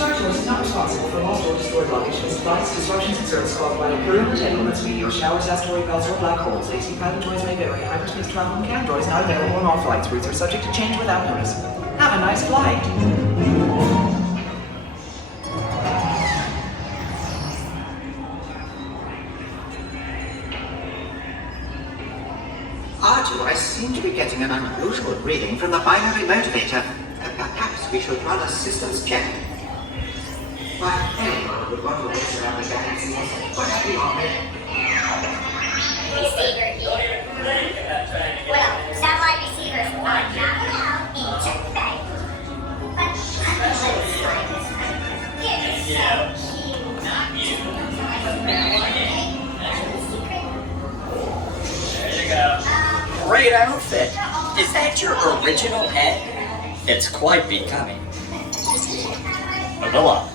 Star Tours is not responsible for lost or destroyed luggage, flights, disruptions in service caused by turbulent entanglements, meteor showers, asteroid belts, or black holes. AC pilot joys may vary. Hyperspace travel and cab joys not available on all flights. Routes are subject to change without notice. Have a nice flight. R2, I seem to be getting an unusual reading from the binary motivator. Perhaps we should run a systems check. Why, anyone would want to race around the galaxy quite beyond me. Receiver here. Well, satellite receivers are not allowed in check bag. But it is so cute. Not you. There you go. Great outfit. Is that your original head? It's quite becoming. Go on.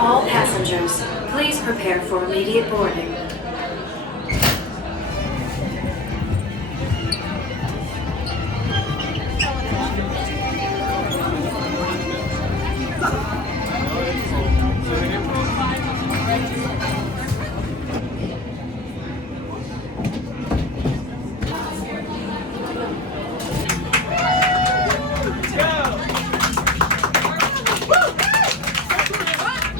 All passengers, please prepare for immediate boarding.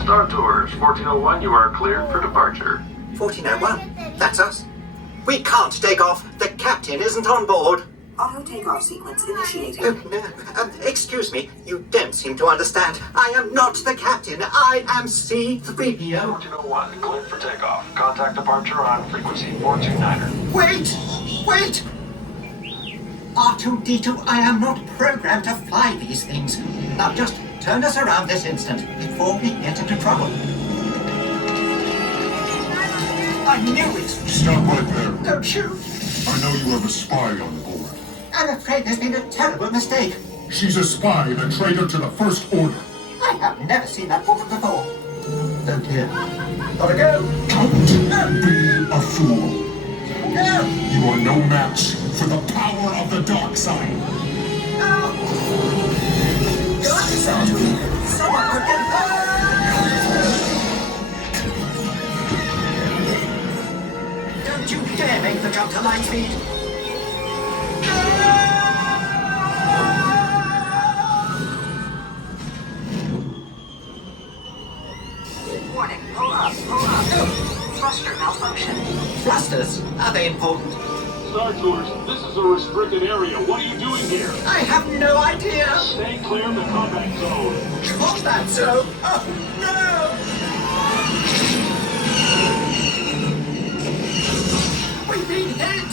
Star Tours, 1401, you are cleared for departure. 1401, that's us. We can't take off. The captain isn't on board. Auto takeoff sequence initiated. Oh, no. Excuse me, you don't seem to understand. I am not the captain. I am C-3PO. 1401, cleared for takeoff. Contact departure on frequency 429er. Wait! R2-D2, I am not programmed to fly these things. Now just turn us around this instant before we get into trouble. I knew it! Stop right there. Don't shoot! I know you have a spy on board. I'm afraid there's been a terrible mistake. She's a spy and a traitor to the First Order. I have never seen that woman before. Oh dear. Gotta go. Don't be a fool. No! You are no match for the power of the dark side. No! God, someone could get Don't you dare make the jump to light speed! Warning, pull up. Thruster malfunction. Thrusters? Are they important? Star Tours, this is a restricted area. What are you doing here? I have no idea! Stay clear of the combat zone. Was that so? Oh, no! We've been hit!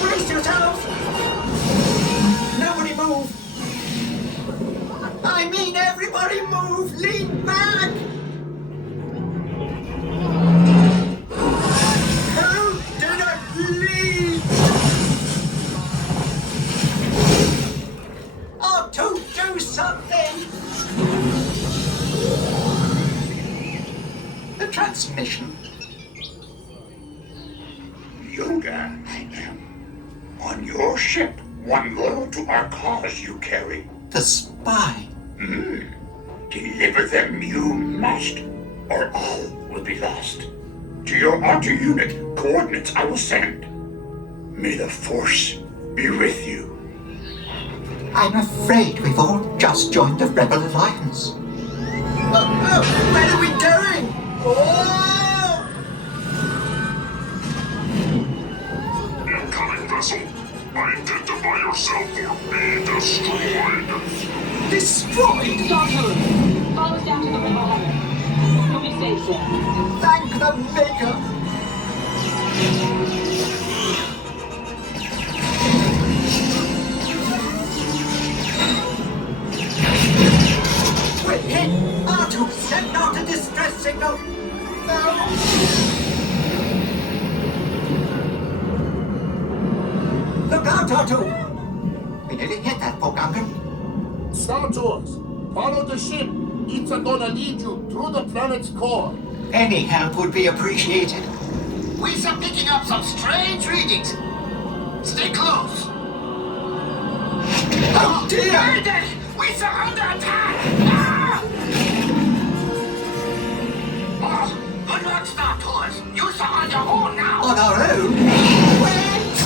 Brace yourselves! Nobody move! I mean everybody move! Lean back! Who do not leave? To do something! The transmission. Yoda, I am. On your ship, one loyal to our cause you carry. The spy. Deliver them you must, or all will be lost. To your R2 unit, coordinates I will send. May the Force be with you. I'm afraid we've all just joined the Rebel Alliance. Oh, where are we going? Oh! Incoming vessel. Identify yourself or be destroyed. Destroyed? Doctor, follow us down to the river highway. You'll be safe there. Thank the Maker! We're hit! R2, send out a distress signal! No! out, R2! We nearly hit that poor Gungan. Star Tours, follow the ship. It's gonna lead you through the planet's core. Any help would be appreciated. We are picking up some strange readings. Stay close. Oh dear! Mayday! We are under attack! Ah! Oh, good luck, Star Tours. You are on your own now. On our own? Wait!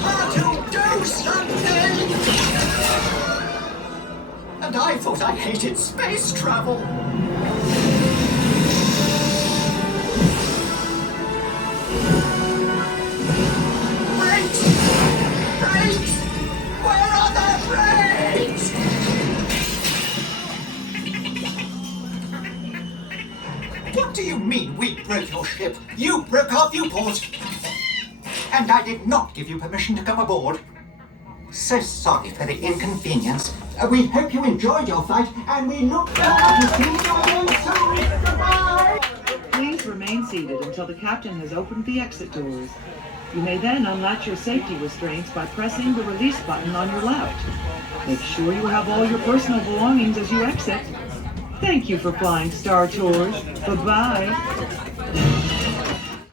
R2, do something! And I thought I hated space travel. Brakes! Brakes! Where are the brakes? What do you mean we broke your ship? You broke our viewport. And I did not give you permission to come aboard. So sorry for the inconvenience. We hope you enjoyed your flight, and we look forward to seeing you again soon. Goodbye! Please remain seated until the captain has opened the exit doors. You may then unlatch your safety restraints by pressing the release button on your left. Make sure you have all your personal belongings as you exit. Thank you for flying Star Tours. Bye-bye.